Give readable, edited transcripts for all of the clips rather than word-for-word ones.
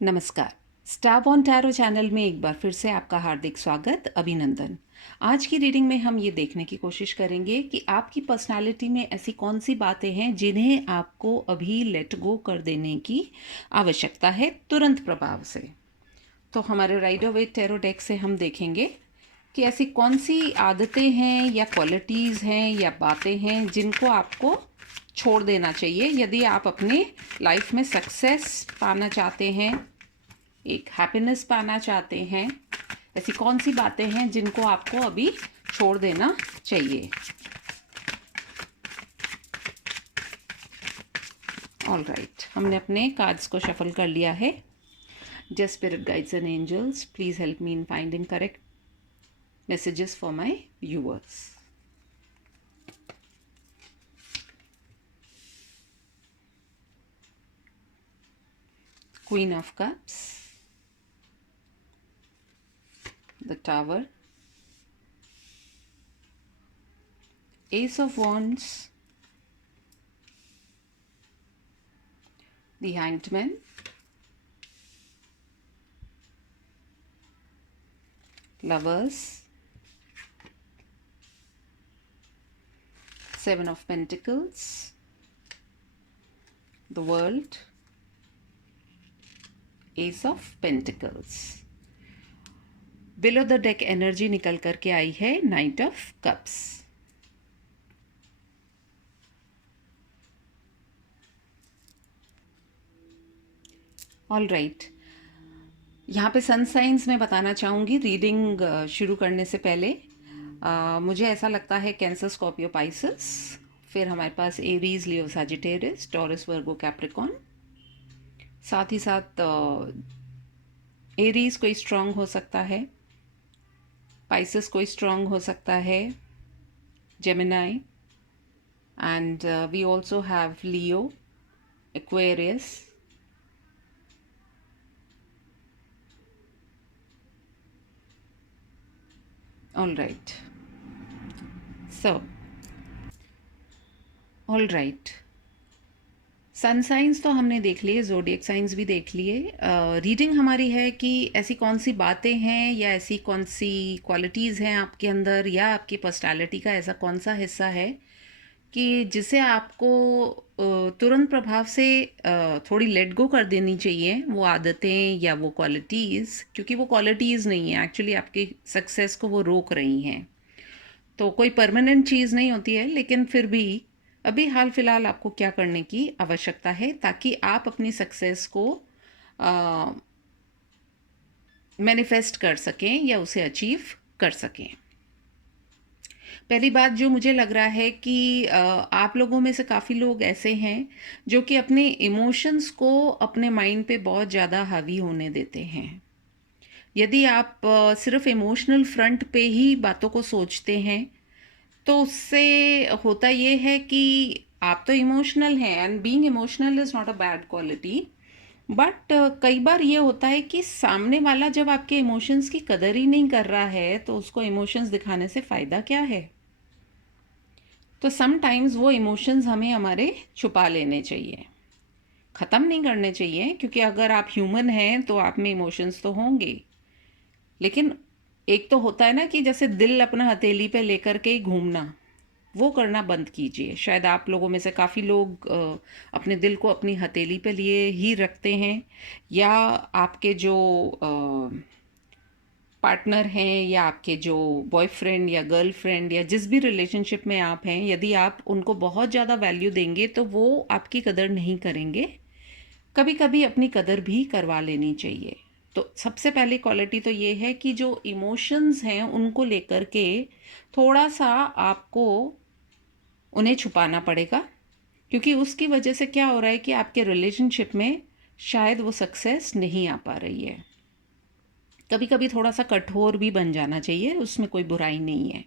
नमस्कार। Star born tarot channel में एक बार फिर से आपका हार्दिक स्वागत, अभिनंदन। आज की रीडिंग में हम ये देखने की कोशिश करेंगे कि आपकी पर्सनालिटी में ऐसी कौन सी बातें हैं जिन्हें आपको अभी लेट गो कर देने की आवश्यकता है तुरंत प्रभाव से। तो हमारे राइडर वेट टैरो डेक से हम देखेंगे कि ऐसी कौन सी आदतें हैं या क्वालिटीज़ हैं या बातें हैं जिनको आपको छोड़ देना चाहिए यदि आप अपने लाइफ में सक्सेस पाना चाहते हैं, एक हैप्पीनेस पाना चाहते हैं। ऐसी कौन सी बातें हैं जिनको आपको अभी छोड़ देना चाहिए। ऑल राइट, हमने अपने कार्ड्स को शफल कर लिया है। Just spirit guides and angels, please help me in finding correct messages for my viewers. Queen of Cups, the Tower, Ace of Wands, the Hanged Man, Lovers, Seven of Pentacles, the World, Ace of Pentacles. Below the deck energy निकल करके आई है night of cups. All right, यहाँ पे सन science में बताना चाहूँगी reading शुरू करने से पहले। मुझे ऐसा लगता है कैंसर, स्कॉर्पियो, पाइसेस, फिर हमारे पास एरीज, लियो, सजिटेरियस, टॉरस, वर्गो, कैप्रिकॉन। साथ ही साथ एरीज कोई स्ट्रांग हो सकता है, पाइसेस कोई स्ट्रांग हो सकता है, Gemini, and we also have Leo, Aquarius, all right. So all right, sun signs तो हमने देख लिए, जोडियक साइंस भी देख लिए। रीडिंग हमारी है कि ऐसी कौन सी बातें हैं या ऐसी कौन सी क्वालिटीज़ हैं आपके अंदर या आपकी पर्सनालिटी का ऐसा कौन सा हिस्सा है कि जिसे आपको तुरंत प्रभाव से थोड़ी लेट गो कर देनी चाहिए, वो आदतें या वो क्वालिटीज़, क्योंकि वो क्वालिटीज़ नहीं है एक्चुअली, आपकी सक्सेस को वो रोक रही हैं। तो कोई परमानेंट चीज़ नहीं होती है, लेकिन फिर भी अभी हाल फिलहाल आपको क्या करने की आवश्यकता है ताकि आप अपनी सक्सेस को मैनिफेस्ट कर सकें या उसे अचीव कर सकें। पहली बात जो मुझे लग रहा है कि आप लोगों में से काफ़ी लोग ऐसे हैं जो कि अपने इमोशंस को अपने माइंड पे बहुत ज़्यादा हावी होने देते हैं। यदि आप सिर्फ इमोशनल फ्रंट पे ही बातों को सोचते हैं तो उससे होता ये है कि आप तो इमोशनल हैं, and being emotional is not a bad quality, but कई बार ये होता है कि सामने वाला जब आपके इमोशंस की कदर ही नहीं कर रहा है तो उसको इमोशंस दिखाने से फ़ायदा क्या है। तो समटाइम्स वो इमोशंस हमें हमारे छुपा लेने चाहिए, ख़त्म नहीं करने चाहिए, क्योंकि अगर आप ह्यूमन हैं तो आप में इमोशंस तो होंगे। लेकिन एक तो होता है ना कि जैसे दिल अपना हथेली पे लेकर के ही घूमना, वो करना बंद कीजिए। शायद आप लोगों में से काफ़ी लोग अपने दिल को अपनी हथेली पे लिए ही रखते हैं, या आपके जो पार्टनर हैं या आपके जो बॉयफ्रेंड या गर्लफ्रेंड या जिस भी रिलेशनशिप में आप हैं, यदि आप उनको बहुत ज़्यादा वैल्यू देंगे तो वो आपकी कदर नहीं करेंगे। कभी कभी अपनी कदर भी करवा लेनी चाहिए। तो सबसे पहली क्वालिटी तो ये है कि जो इमोशंस हैं उनको लेकर के थोड़ा सा आपको उन्हें छुपाना पड़ेगा, क्योंकि उसकी वजह से क्या हो रहा है कि आपके रिलेशनशिप में शायद वो सक्सेस नहीं आ पा रही है। कभी कभी थोड़ा सा कठोर भी बन जाना चाहिए, उसमें कोई बुराई नहीं है।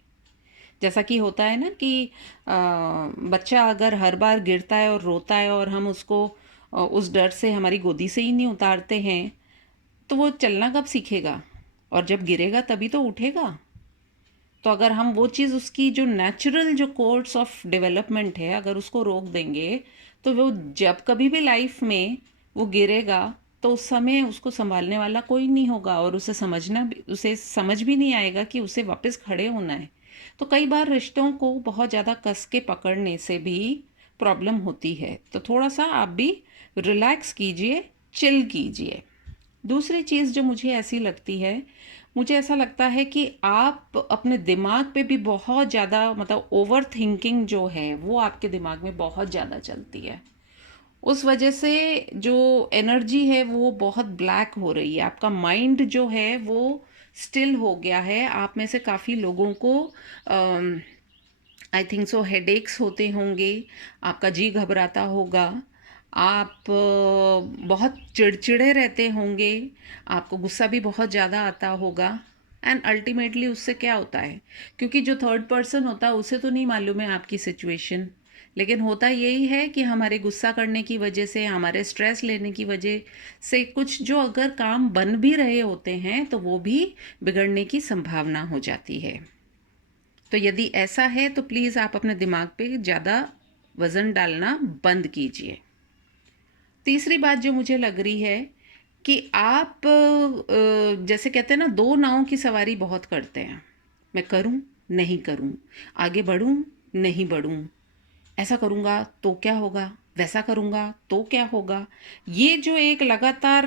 जैसा कि होता है ना कि बच्चा अगर हर बार गिरता है और रोता है और हम उसको उस डर से हमारी गोदी से ही नहीं उतारते हैं, तो वो चलना कब सीखेगा, और जब गिरेगा तभी तो उठेगा। तो अगर हम वो चीज़, उसकी जो नेचुरल जो कोर्स ऑफ डेवलपमेंट है, अगर उसको रोक देंगे तो वो जब कभी भी लाइफ में वो गिरेगा तो उस समय उसको संभालने वाला कोई नहीं होगा और उसे समझ भी नहीं आएगा कि उसे वापस खड़े होना है। तो कई बार रिश्तों को बहुत ज़्यादा कस के पकड़ने से भी प्रॉब्लम होती है। तो थोड़ा सा आप भी रिलैक्स कीजिए, चिल कीजिए। दूसरी चीज़ जो मुझे ऐसी लगती है, मुझे ऐसा लगता है कि आप अपने दिमाग पे भी बहुत ज़्यादा, मतलब ओवर थिंकिंग जो है वो आपके दिमाग में बहुत ज़्यादा चलती है। उस वजह से जो एनर्जी है वो बहुत ब्लैक हो रही है। आपका माइंड जो है वो स्टिल हो गया है। आप में से काफ़ी लोगों को आई थिंक सो हेडेक्स होते होंगे, आपका जी घबराता होगा, आप बहुत चिड़चिड़े रहते होंगे, आपको गुस्सा भी बहुत ज़्यादा आता होगा। एंड अल्टीमेटली उससे क्या होता है, क्योंकि जो थर्ड पर्सन होता है उसे तो नहीं मालूम है आपकी सिचुएशन, लेकिन होता यही है कि हमारे गुस्सा करने की वजह से, हमारे स्ट्रेस लेने की वजह से कुछ जो अगर काम बन भी रहे होते हैं तो वो भी बिगड़ने की संभावना हो जाती है। तो यदि ऐसा है तो प्लीज़ आप अपने दिमाग पे ज़्यादा वज़न डालना बंद कीजिए। तीसरी बात जो मुझे लग रही है कि आप जैसे कहते हैं ना, दो नावों की सवारी बहुत करते हैं। मैं करूं, नहीं करूं, आगे बढ़ूं, नहीं बढ़ूं, ऐसा करूंगा तो क्या होगा, वैसा करूंगा तो क्या होगा। ये जो एक लगातार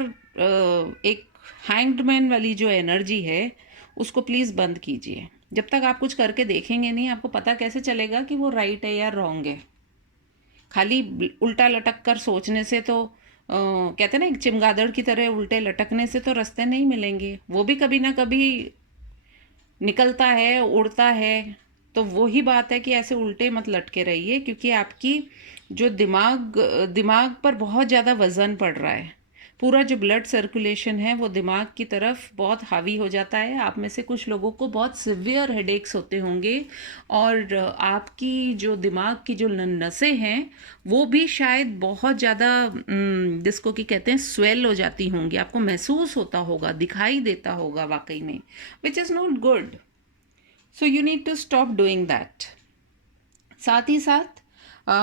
एक हैंग्ड वाली जो एनर्जी है उसको प्लीज़ बंद कीजिए। जब तक आप कुछ करके देखेंगे नहीं, आपको पता कैसे चलेगा कि वो राइट है या रॉन्ग है। खाली उल्टा लटक कर सोचने से तो कहते हैं ना, एक चिमगादड़ की तरह उल्टे लटकने से तो रास्ते नहीं मिलेंगे, वो भी कभी ना कभी निकलता है, उड़ता है। तो वही बात है कि ऐसे उल्टे मत लटके रहिए, क्योंकि आपकी जो दिमाग पर बहुत ज़्यादा वज़न पड़ रहा है। पूरा जो ब्लड सर्कुलेशन है वो दिमाग की तरफ बहुत हावी हो जाता है। आप में से कुछ लोगों को बहुत सिवियर हेडेक्स होते होंगे, और आपकी जो दिमाग की जो नसें हैं वो भी शायद बहुत ज़्यादा जिसको कि कहते हैं स्वेल हो जाती होंगी। आपको महसूस होता होगा, दिखाई देता होगा वाकई में, which is not good. So you need to stop doing that. साथ ही साथ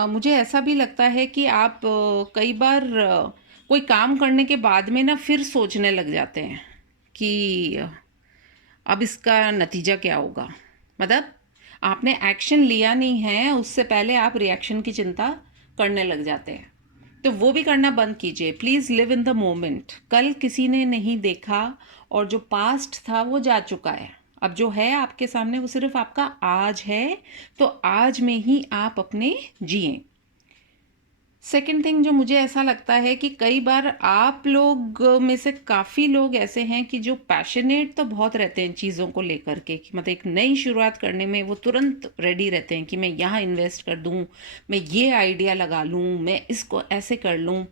मुझे ऐसा भी लगता है कि आप कई बार कोई काम करने के बाद में ना फिर सोचने लग जाते हैं कि अब इसका नतीजा क्या होगा। मतलब आपने एक्शन लिया नहीं है, उससे पहले आप रिएक्शन की चिंता करने लग जाते हैं। तो वो भी करना बंद कीजिए। Please live in the moment. कल किसी ने नहीं देखा, और जो पास्ट था वो जा चुका है। अब जो है आपके सामने वो सिर्फ आपका आज है। तो आज में ही आप अपने जिए। सेकंड थिंग जो मुझे ऐसा लगता है कि कई बार आप लोग में से काफ़ी लोग ऐसे हैं कि जो पैशनेट तो बहुत रहते हैं चीज़ों को लेकर के, कि मतलब एक नई शुरुआत करने में वो तुरंत रेडी रहते हैं कि मैं यहाँ इन्वेस्ट कर दूँ, मैं ये आइडिया लगा लूँ, मैं इसको ऐसे कर लूँ।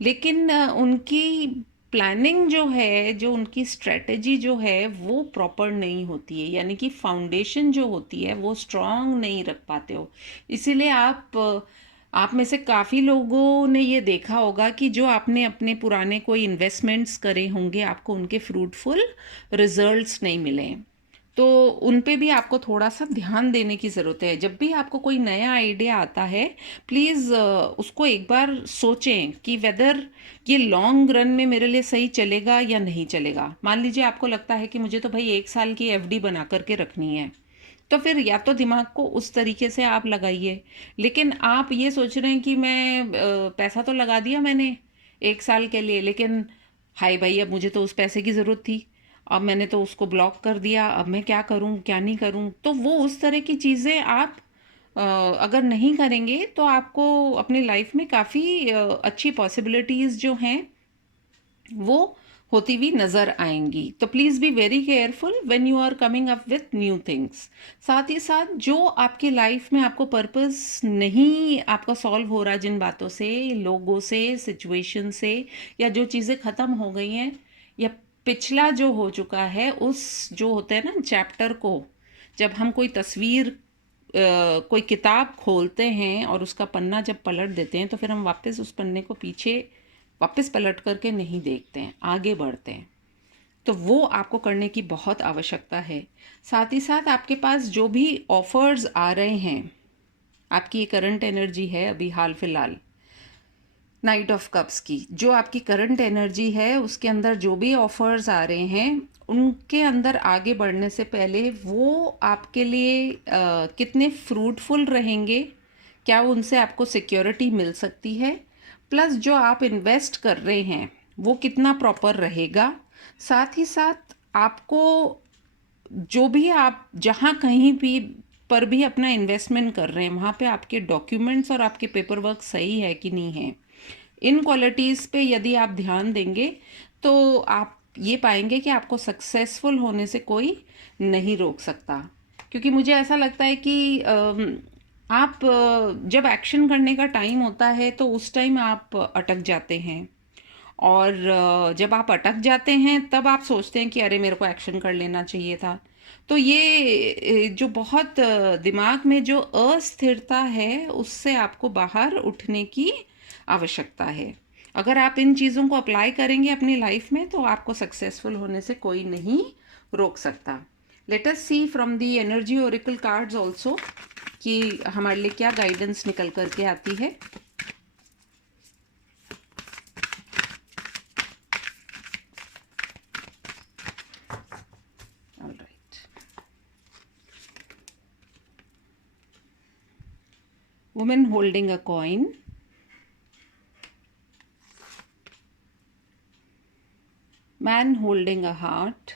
लेकिन उनकी प्लानिंग जो है, जो उनकी स्ट्रेटजी जो है वो प्रॉपर नहीं होती है, यानी कि फाउंडेशन जो होती है वो स्ट्रांग नहीं रख पाते हो। इसीलिए आप में से काफ़ी लोगों ने ये देखा होगा कि जो आपने अपने पुराने कोई इन्वेस्टमेंट्स करे होंगे, आपको उनके फ्रूटफुल रिजल्ट्स नहीं मिले। तो उन पे भी आपको थोड़ा सा ध्यान देने की ज़रूरत है। जब भी आपको कोई नया आइडिया आता है, प्लीज़ उसको एक बार सोचें कि वेदर ये लॉन्ग रन में मेरे लिए सही चलेगा या नहीं चलेगा। मान लीजिए आपको लगता है कि मुझे तो भाई 1 साल की एफडी बना करके रखनी है, तो फिर या तो दिमाग को उस तरीके से आप लगाइए। लेकिन आप ये सोच रहे हैं कि मैं पैसा तो लगा दिया मैंने 1 साल के लिए, लेकिन हाय भाई अब मुझे तो उस पैसे की ज़रूरत थी, अब मैंने तो उसको ब्लॉक कर दिया, अब मैं क्या करूं क्या नहीं करूं। तो वो उस तरह की चीज़ें आप अगर नहीं करेंगे तो आपको अपनी लाइफ में काफ़ी अच्छी पॉसिबिलिटीज़ जो हैं वो होती हुई नज़र आएंगी। तो please be very careful when you are coming up with new things. साथ ही साथ जो आपकी लाइफ में आपको पर्पस नहीं आपका सॉल्व हो रहा, जिन बातों से, लोगों से, सिचुएशन से, या जो चीज़ें ख़त्म हो गई हैं, या पिछला जो हो चुका है, उस जो होते हैं ना चैप्टर को, जब हम कोई तस्वीर कोई किताब खोलते हैं और उसका पन्ना जब पलट देते हैं तो फिर हम वापस उस पन्ने को पीछे वापस पलट करके नहीं देखते हैं, आगे बढ़ते हैं। तो वो आपको करने की बहुत आवश्यकता है। साथ ही साथ आपके पास जो भी ऑफर्स आ रहे हैं, आपकी ये करंट एनर्जी है अभी हाल फिलहाल, नाइट ऑफ कप्स की जो आपकी करंट एनर्जी है, उसके अंदर जो भी ऑफर्स आ रहे हैं, उनके अंदर आगे बढ़ने से पहले वो आपके लिए कितने फ्रूटफुल रहेंगे, क्या उनसे आपको सिक्योरिटी मिल सकती है, प्लस जो आप इन्वेस्ट कर रहे हैं वो कितना प्रॉपर रहेगा। साथ ही साथ आपको जो भी आप जहाँ कहीं भी पर भी अपना इन्वेस्टमेंट कर रहे हैं, वहाँ पे आपके डॉक्यूमेंट्स और आपके पेपर वर्क सही है कि नहीं है, इन क्वालिटीज़ पे यदि आप ध्यान देंगे तो आप ये पाएंगे कि आपको सक्सेसफुल होने से कोई नहीं रोक सकता। क्योंकि मुझे ऐसा लगता है कि आप जब एक्शन करने का टाइम होता है तो उस टाइम आप अटक जाते हैं, और जब आप अटक जाते हैं तब आप सोचते हैं कि अरे मेरे को एक्शन कर लेना चाहिए था। तो ये जो बहुत दिमाग में जो अस्थिरता है उससे आपको बाहर उठने की आवश्यकता है। अगर आप इन चीज़ों को अप्लाई करेंगे अपनी लाइफ में तो आपको सक्सेसफुल होने से कोई नहीं रोक सकता। Let us see from the energy oracle cards also कि हमारे लिए क्या गाइडेंस निकल करके आती है। All right. Woman holding a coin. Man holding a heart.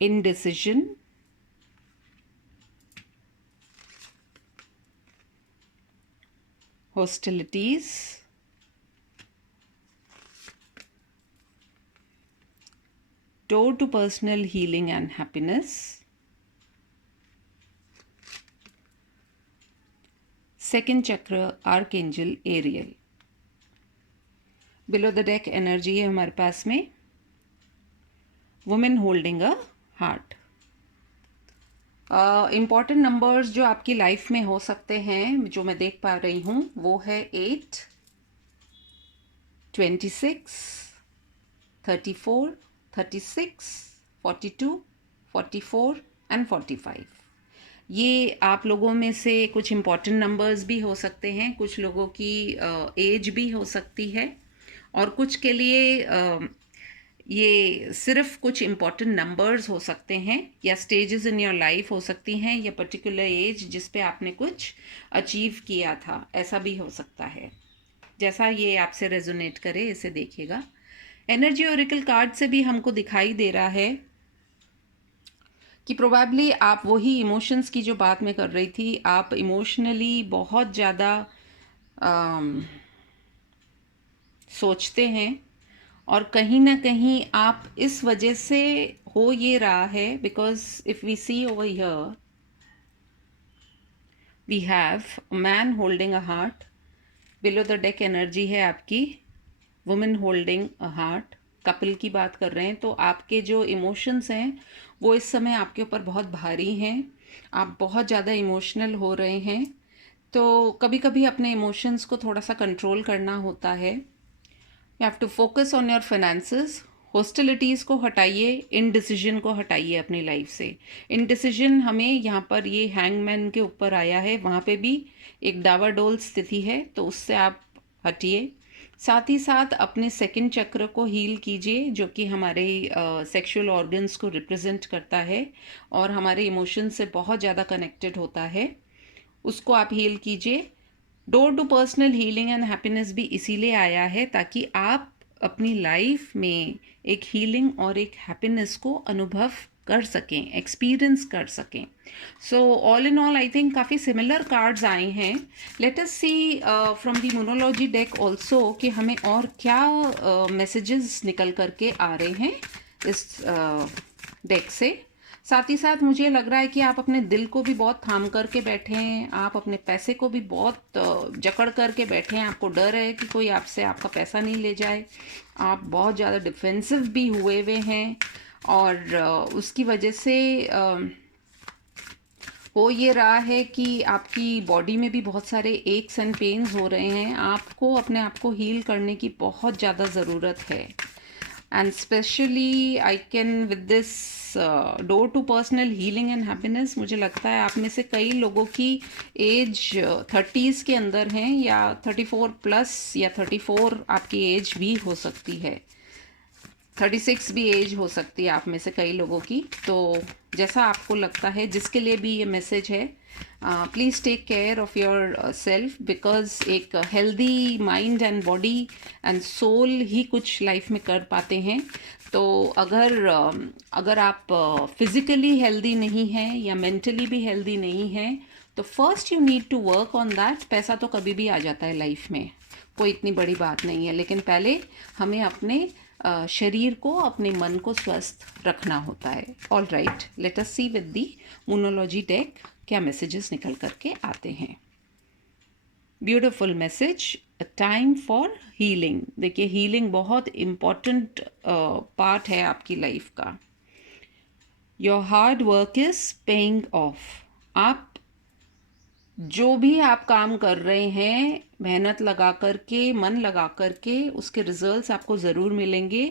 Indecision. Hostilities. Door to personal healing and happiness. Second chakra, Archangel Ariel. Below the deck energy है हमारे पास में women holding a heart. Important numbers जो आपकी life में हो सकते हैं जो मैं देख पा रही हूँ वो है 8, 26, 34, 36, 42, 44 एंड 45। ये आप लोगों में से कुछ इम्पॉर्टेंट नंबर्स भी हो सकते हैं, कुछ लोगों की एज भी हो सकती है, और कुछ के लिए ये सिर्फ कुछ इम्पॉर्टेंट नंबर्स हो सकते हैं, या स्टेजेस इन योर लाइफ हो सकती हैं, या पर्टिकुलर एज जिस पे आपने कुछ अचीव किया था, ऐसा भी हो सकता है। जैसा ये आपसे रेजोनेट करे इसे देखिएगा। एनर्जी ओरेकल कार्ड से भी हमको दिखाई दे रहा है कि प्रोबेबली आप वही इमोशंस की जो बात मैं कर रही थी, आप इमोशनली बहुत ज़्यादा सोचते हैं, और कहीं ना कहीं आप इस वजह से हो ये रहा है, because if we see over here we have man holding a heart. Below the deck energy है आपकी women holding a heart. Couple की बात कर रहे हैं तो आपके जो इमोशंस हैं वो इस समय आपके ऊपर बहुत भारी हैं, आप बहुत ज़्यादा इमोशनल हो रहे हैं। तो कभी कभी अपने इमोशंस को थोड़ा सा कंट्रोल करना होता है। You have to focus on your finances. Hostilities को हटाइए, इनडिसीजन को हटाइए अपनी लाइफ से। इनडिसीजन हमें यहाँ पर ये हैंगमैन के ऊपर आया है, वहाँ पे भी एक डावाडोल स्थिति है, तो उससे आप हटिए। साथ ही साथ अपने सेकंड चक्र को हील कीजिए जो कि हमारे सेक्सुअल ऑर्गन्स को रिप्रेजेंट करता है और हमारे इमोशन से बहुत ज़्यादा कनेक्टेड होता है, उसको आप हील कीजिए। Door to personal healing and happiness भी इसीलिए आया है ताकि आप अपनी लाइफ में एक हीलिंग और एक हैप्पीनेस को अनुभव कर सकें, एक्सपीरियंस कर सकें। So all in all I think काफ़ी सिमिलर कार्ड्स आए हैं। Let us see from the monology deck also कि हमें और क्या मैसेजेस निकल करके आ रहे हैं इस डेक से। साथ ही साथ मुझे लग रहा है कि आप अपने दिल को भी बहुत थाम करके बैठे हैं, आप अपने पैसे को भी बहुत जकड़ करके बैठे हैं, आपको डर है कि कोई आपसे आपका पैसा नहीं ले जाए, आप बहुत ज़्यादा डिफेंसिव भी हुए हुए हैं, और उसकी वजह से हो ये रहा है कि आपकी बॉडी में भी बहुत सारे एक्स एंड पेन्स हो रहे हैं। आपको अपने आप को हील करने की बहुत ज़्यादा ज़रूरत है। And specially I can with this door to personal healing and happiness, मुझे लगता है आप में से कई लोगों की एज 30s के अंदर हैं, या 34 प्लस, या 34 आपकी एज भी हो सकती है, 36 भी एज हो सकती है आप में से कई लोगों की। तो जैसा आपको लगता है, जिसके लिए भी ये मैसेज है, please take care of yourself, because एक healthy mind and body and soul ही कुछ लाइफ में कर पाते हैं। तो अगर आप फिज़िकली हेल्दी नहीं हैं या मेंटली भी हेल्दी नहीं हैं, तो first you need to work on that. पैसा तो कभी भी आ जाता है लाइफ में, कोई इतनी बड़ी बात नहीं है, लेकिन पहले हमें अपने शरीर को, अपने मन को स्वस्थ रखना होता है। All right, let us see with the monology deck क्या मैसेजेस निकल करके आते हैं। Beautiful message, a time for healing. देखिए, हीलिंग बहुत इम्पॉर्टेंट पार्ट है आपकी लाइफ का। Your hard work is paying off. आप जो भी आप काम कर रहे हैं, मेहनत लगा करके, मन लगा करके, उसके रिजल्ट्स आपको ज़रूर मिलेंगे।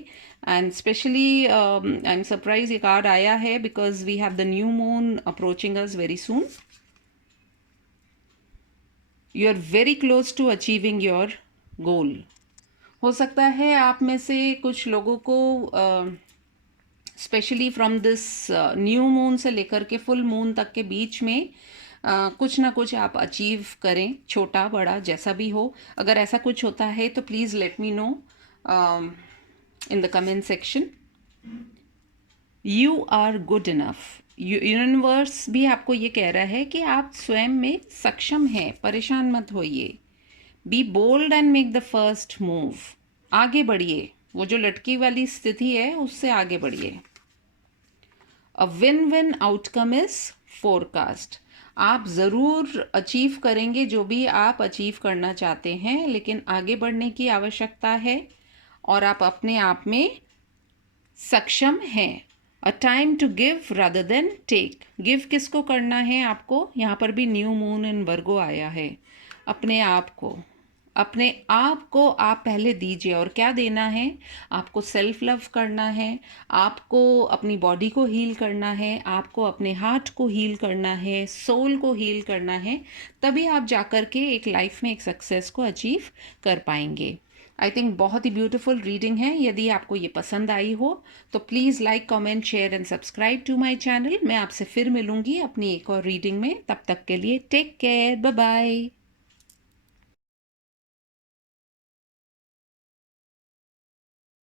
And specially I am surprise ये कार्ड आया है because we have the new moon approaching us very soon. You are very close to achieving your goal. हो सकता है आप में से कुछ लोगों को specially from this new moon से लेकर के फुल मून तक के बीच में कुछ ना कुछ आप अचीव करें, छोटा बड़ा जैसा भी हो। अगर ऐसा कुछ होता है तो please let me know in the comment section. You are good enough. Universe भी आपको ये कह रहा है कि आप स्वयं में सक्षम हैं, परेशान मत होइए। Be bold and make the first move. आगे बढ़िए, वो जो लटकी वाली स्थिति है उससे आगे बढ़िए। A win win outcome is forecast. आप ज़रूर अचीव करेंगे जो भी आप अचीव करना चाहते हैं, लेकिन आगे बढ़ने की आवश्यकता है और आप अपने आप में सक्षम हैं। A time to give rather than take. Give किसको करना है आपको? यहाँ पर भी न्यू मून इन वर्गो आया है। अपने आप को, अपने आप को आप पहले दीजिए। और क्या देना है आपको? सेल्फ लव करना है, आपको अपनी बॉडी को हील करना है, आपको अपने हार्ट को हील करना है, सोल को हील करना है। तभी आप जाकर के एक लाइफ में एक सक्सेस को अचीव कर पाएंगे। आई थिंक बहुत ही ब्यूटीफुल रीडिंग है। यदि आपको ये पसंद आई हो तो please like, comment, share and subscribe to my channel. मैं आपसे फिर मिलूंगी अपनी एक और रीडिंग में। तब तक के लिए टेक केयर, बाय बाय।